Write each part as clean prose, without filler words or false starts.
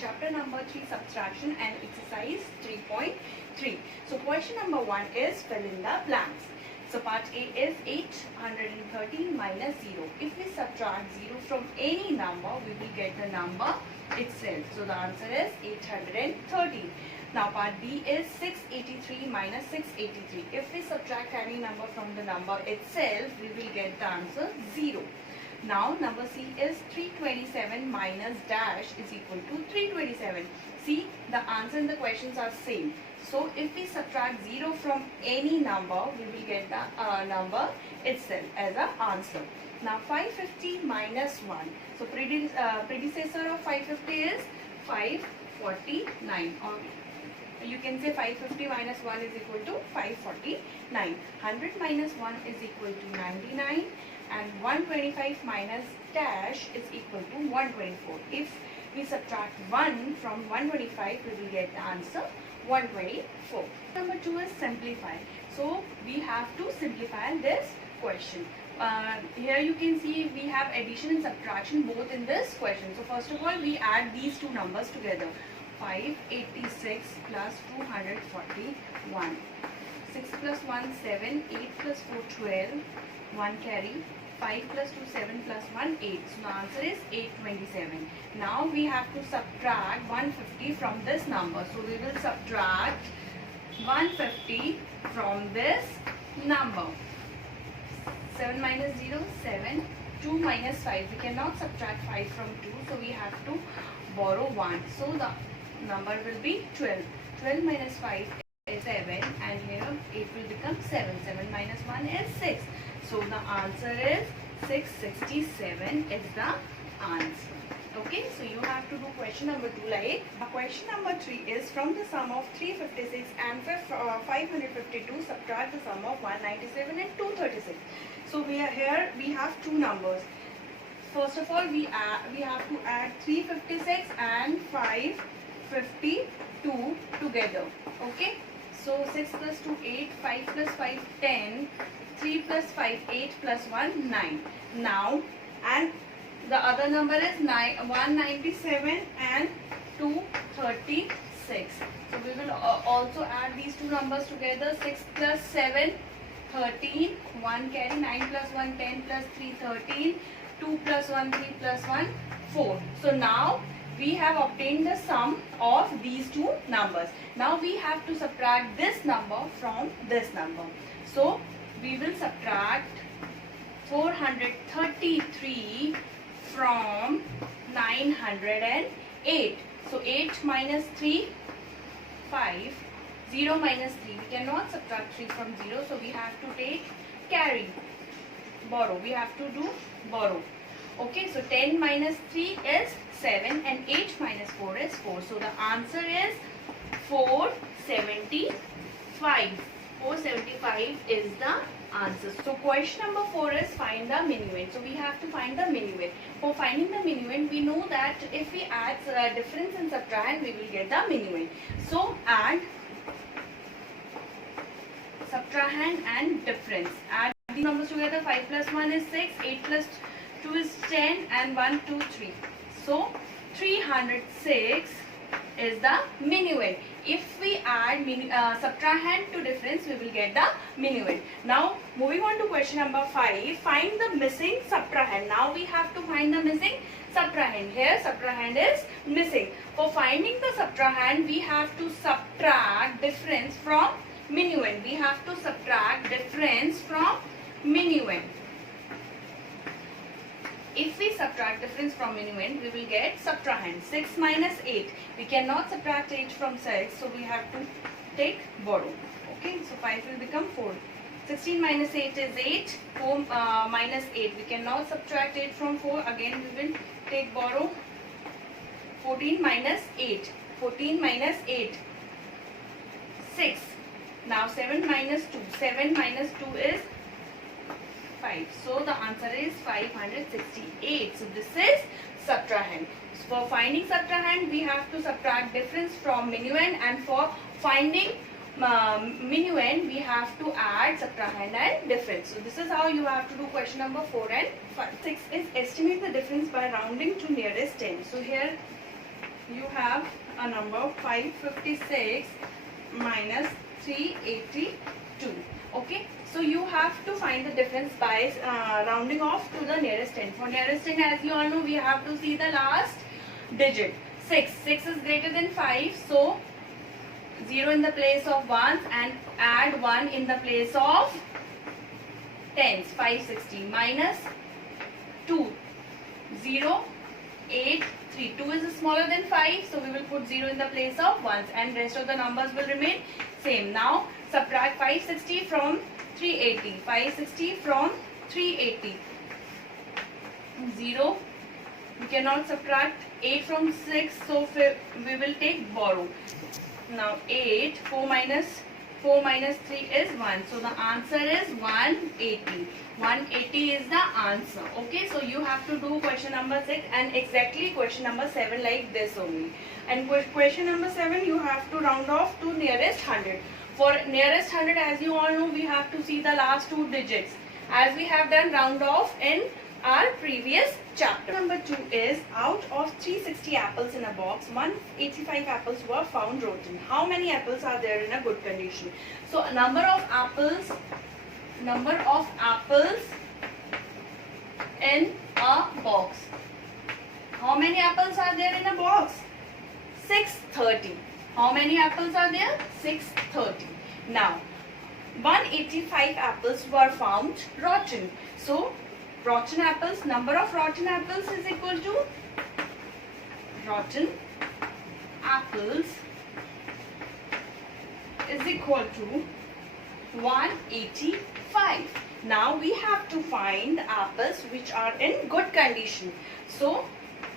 chapter number 3, subtraction, and exercise 3.3. So question number 1 is fill in the blanks. So part A is 813 minus 0. If we subtract 0 from any number, we will get the number itself. So the answer is 813. Now part B is 683 minus 683. If we subtract any number from the number itself, we will get the answer 0. Now number C is 327 minus dash is equal to 327. See, the answer and the questions are same. So if we subtract 0 from any number, we will get the number itself as an answer. Now 550 minus 1. So predecessor of 550 is 549. Or you can say 550 minus 1 is equal to 549. 100 minus 1 is equal to 99. And 125 minus dash is equal to 124. If we subtract 1 from 125, we will get the answer 124. Number 2 is simplify. So we have to simplify this question. Here you can see we have addition and subtraction both in this question. So first of all, we add these two numbers together. 586 plus 241. 6 plus 1, 7. 8 plus 4, 12. 1 carry. 5 plus 2, 7 plus 1, 8. So the answer is 827. Now we have to subtract 150 from this number. So we will subtract 150 from this number. 7 minus 0, 7. 2 minus 5. We cannot subtract 5 from 2. So we have to borrow 1. So the number will be 12. 12 minus 5 is 7. And here it will become 7. 7 minus 1 is 6. So the answer is 667 is the answer. Okay, so you have to do question number 2 like. Question number 3 is from the sum of 356 and 552 subtract the sum of 197 and 236. So we are here, we have two numbers. First of all, we have to add 356 and 552 together. Okay, so 6 plus 2, 8, 5 plus 5, 10. 3 plus 5, 8 plus 1, 9. Now, and the other number is 197 and 236. So we will also add these two numbers together. 6 plus 7, 13. 1 carry. 9 plus 1, 10 plus 3, 13. 2 plus 1, 3 plus 1, 4. So now we have obtained the sum of these two numbers. Now we have to subtract this number from this number. So we will subtract 433 from 908. So 8 minus 3, 5. 0 minus 3. We cannot subtract 3 from 0. So we have to take carry. Borrow. We have to do borrow. Okay. So 10 minus 3 is 7 and 8 minus 4 is 4. So the answer is 475. 475 is the answer. So question number 4 is find the minuend. So we have to find the minuend. For finding the minuend, we know that if we add difference and subtrahend, we will get the minuend. So add, subtrahend and difference. Add these numbers together. 5 plus 1 is 6, 8 plus 2 is 10 and 1, 2, 3. So 306 is the minuend. If we add subtrahend to difference, we will get the minuend. Now moving on to question number 5, find the missing subtrahend. Now we have to find the missing subtrahend. Here subtrahend is missing. For finding the subtrahend, we have to subtract difference from minuend. We have to subtract difference from minuend. If we subtract difference from minuend, we will get subtrahend. 6 minus 8. We cannot subtract 8 from 6. So we have to take borrow. Okay. So 5 will become 4. 16 minus 8 is 8. 4 minus 8. We cannot subtract 8 from 4. Again we will take borrow. 14 minus 8. 14 minus 8. 6. Now 7 minus 2. 7 minus 2 is 5. So the answer is 568. So this is subtrahend. So for finding subtrahend, we have to subtract difference from minuend, and for finding minuend, we have to add subtrahend and difference. So this is how you have to do question number 4 and 5. 6 is estimate the difference by rounding to nearest 10. So here you have a number 556 minus 382. Okay, so you have to find the difference by rounding off to the nearest 10. For nearest 10, as you all know, we have to see the last digit. 6 is greater than 5, so 0 in the place of 1s and add 1 in the place of tens. 560 minus 2, 0, 8, 3. 2 is smaller than 5, so we will put 0 in the place of 1s and rest of the numbers will remain same. Now subtract 560 from 380. 560 from 380. 0. We cannot subtract 8 from 6, so we will take borrow. Now 8, 4 minus 3 is 1. So the answer is 180. 180 is the answer. Okay, so you have to do question number 6 and exactly question number 7 like this only. And question number 7 you have to round off to nearest 100. For nearest 100, as you all know, we have to see the last 2 digits. As we have done round off in our previous chapter. Number 2 is, out of 360 apples in a box, 185 apples were found rotten. How many apples are there in a good condition? So number of apples in a box. How many apples are there in a box? 630. How many apples are there? 630. Now 185 apples were found rotten. So rotten apples, number of rotten apples is equal to rotten apples is equal to 185. Now we have to find the apples which are in good condition. So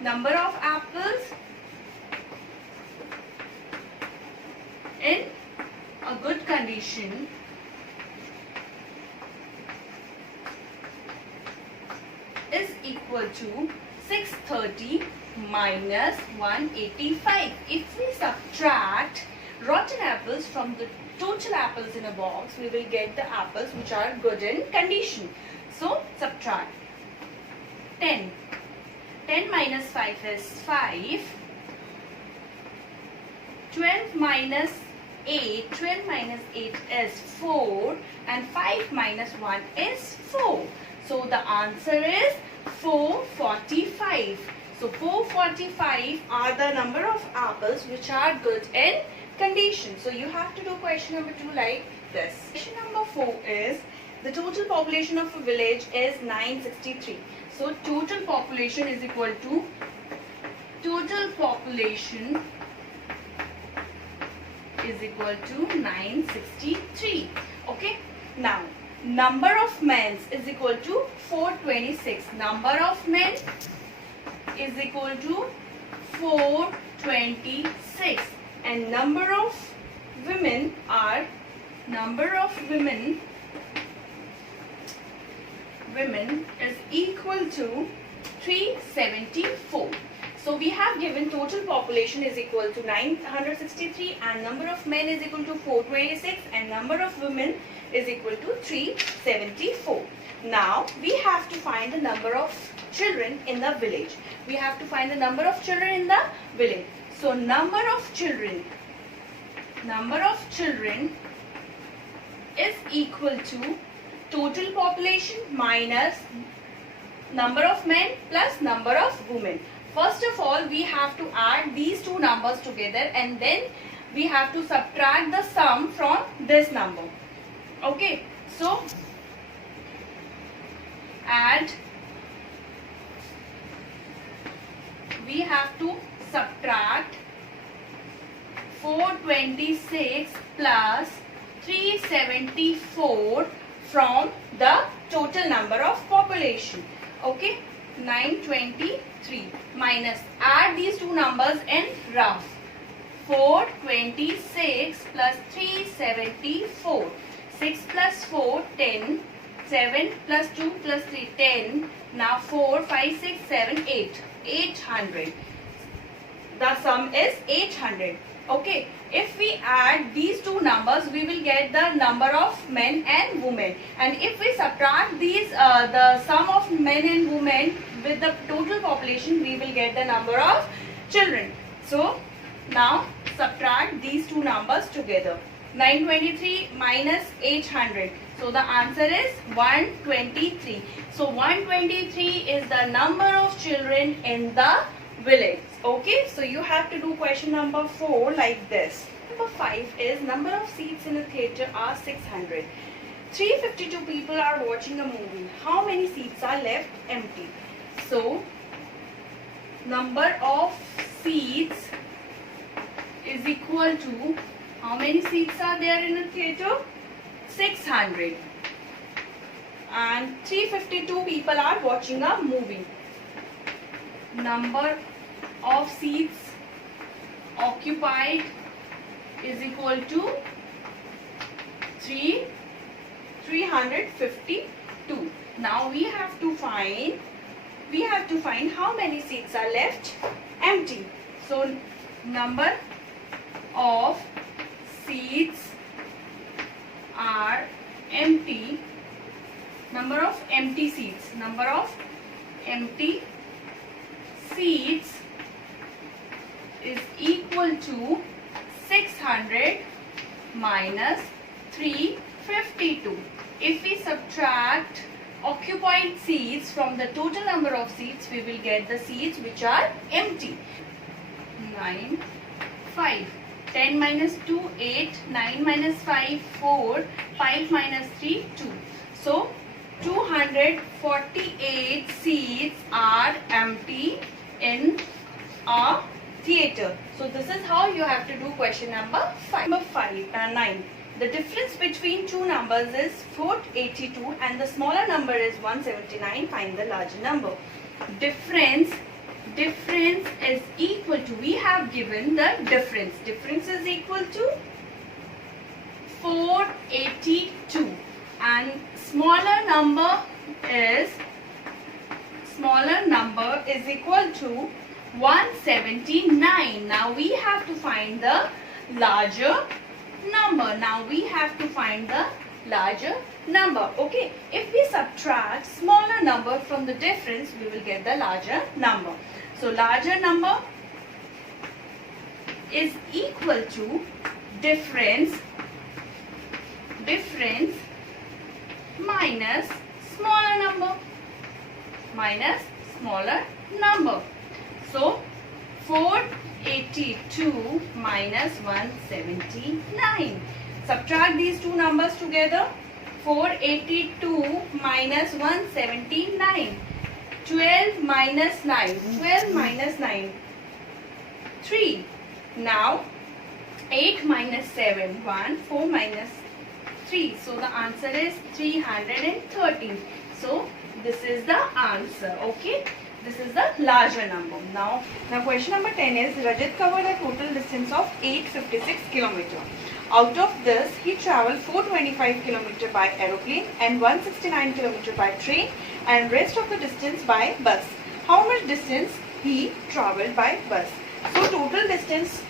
number of apples in a good condition is equal to 630 minus 185. If we subtract rotten apples from the total apples in a box, we will get the apples which are good in condition. So subtract 10. 10 minus 5 is 5. 12 minus 8. 12 minus 8 is 4. And 5 minus 1 is 4. So the answer is 445. So 445 are the number of apples which are good in condition. So you have to do question number 2 like this. Question number 4 is, the total population of a village is 963. So total population is equal to 963. Okay. Now number of men is equal to 426. Number of men is equal to 426. And number of women is equal to 374. So we have given total population is equal to 963 and number of men is equal to 426 and number of women is equal to 374. Now we have to find the number of children in the village. So number of children is equal to total population minus number of men plus number of women. First of all, we have to add these two numbers together and then we have to subtract the sum from this number. Okay, so we have to subtract 426 plus 374 from the total number of population. Okay, 923 minus, add these two numbers in rough. 426 plus 374. 6 plus 4, 10. 7 plus 2 plus 3, 10. Now 4, 5, 6, 7, 8. 800. The sum is 800. Okay. If we add these two numbers, we will get the number of men and women. And if we subtract these, the sum of men and women with the total population, we will get the number of children. So now subtract these two numbers together. 923 minus 800. So the answer is 123. So 123 is the number of children in the village. Okay, so you have to do question number 4 like this. Number 5 is number of seats in a theatre are 600. 352 people are watching a movie. How many seats are left empty? So number of seats is equal to, how many seats are there in a theatre? 600. And 352 people are watching a movie. Number of seats occupied is equal to 352. Now we have to find how many seats are left empty. So number of seats are empty. Number of empty seats. Number of empty seats is equal to 600 minus 352. If we subtract occupied seats from the total number of seats, we will get the seats which are empty. 9, 5. 10 minus 2, 8. 9 minus 5, 4. 5 minus 3, 2. So 248 seats are empty in a theatre. So this is how you have to do question number 5. Number 9. The difference between two numbers is 482 and the smaller number is 179. Find the larger number. Difference is equal to, we have given the difference. Difference is equal to 482 and smaller number is equal to 179. Now we have to find the larger number. Okay, if we subtract smaller number from the difference, we will get the larger number. So larger number is equal to difference minus smaller number. So 482 minus 179. Subtract these two numbers together. 482 minus 179. 12 minus 9. 12 minus 9. 3. Now 8 minus 7. 1. 4 minus 3. So the answer is 313. So this is the answer. Okay. This is the larger number. Now question number 10 is Rajat covered a total distance of 856 km. Out of this, he travelled 425 km by aeroplane and 169 km by train and rest of the distance by bus. How much distance he travelled by bus? So total distance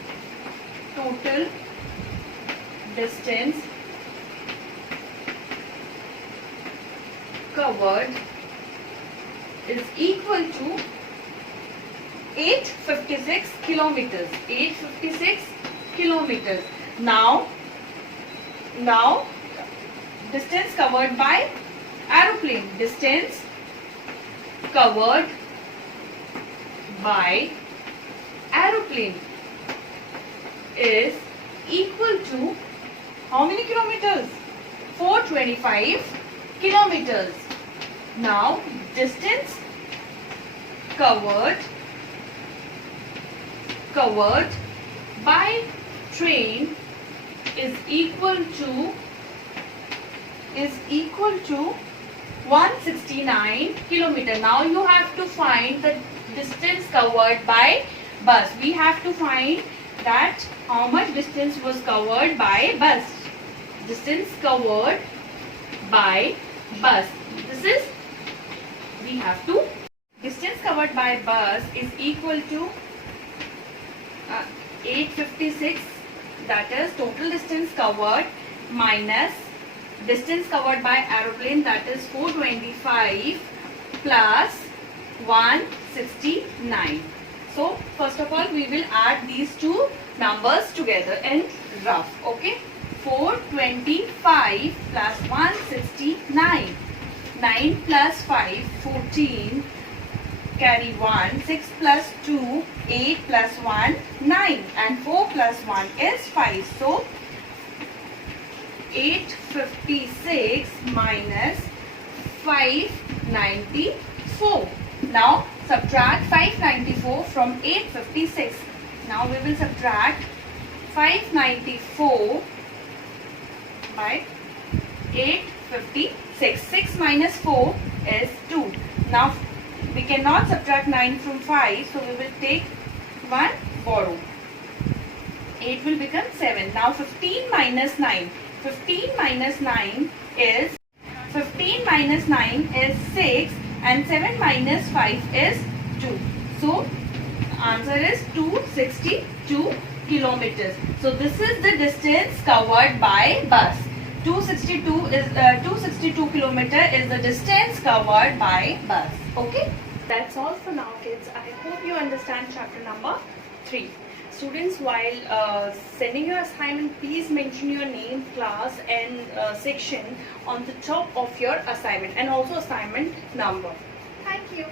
covered is equal to 856 kilometers. 856 kilometers. Now distance covered by aeroplane. Distance covered by aeroplane is equal to how many kilometers? 425 kilometers. Now distance covered by train is equal to 169 kilometer. Now you have to find the distance covered by bus. We have to find that how much distance was covered by bus. Distance covered by bus. This is, we have to, distance covered by bus is equal to 856, that is total distance covered, minus distance covered by aeroplane, that is 425, plus 169. So first of all we will add these two numbers together in rough. Okay, 425 plus 169. 9 plus 5, 14. Carry 1. 6 plus 2, 8 plus 1, 9. And 4 plus 1 is 5. So 856 minus 594. Now subtract 594 from 856. Now we will subtract 594 by 856. 6 minus 4 is 2. Now we cannot subtract 9 from 5, so we will take 1 borrow. 8 will become 7. Now 15 minus 9. 15 minus 9 is 6 and 7 minus 5 is 2. So answer is 262 kilometers. So this is the distance covered by bus. 262 kilometer is the distance covered by bus. Okay, that's all for now, kids. I hope you understand chapter number 3. Students, while sending your assignment, please mention your name, class and section on the top of your assignment and also assignment number. Thank you.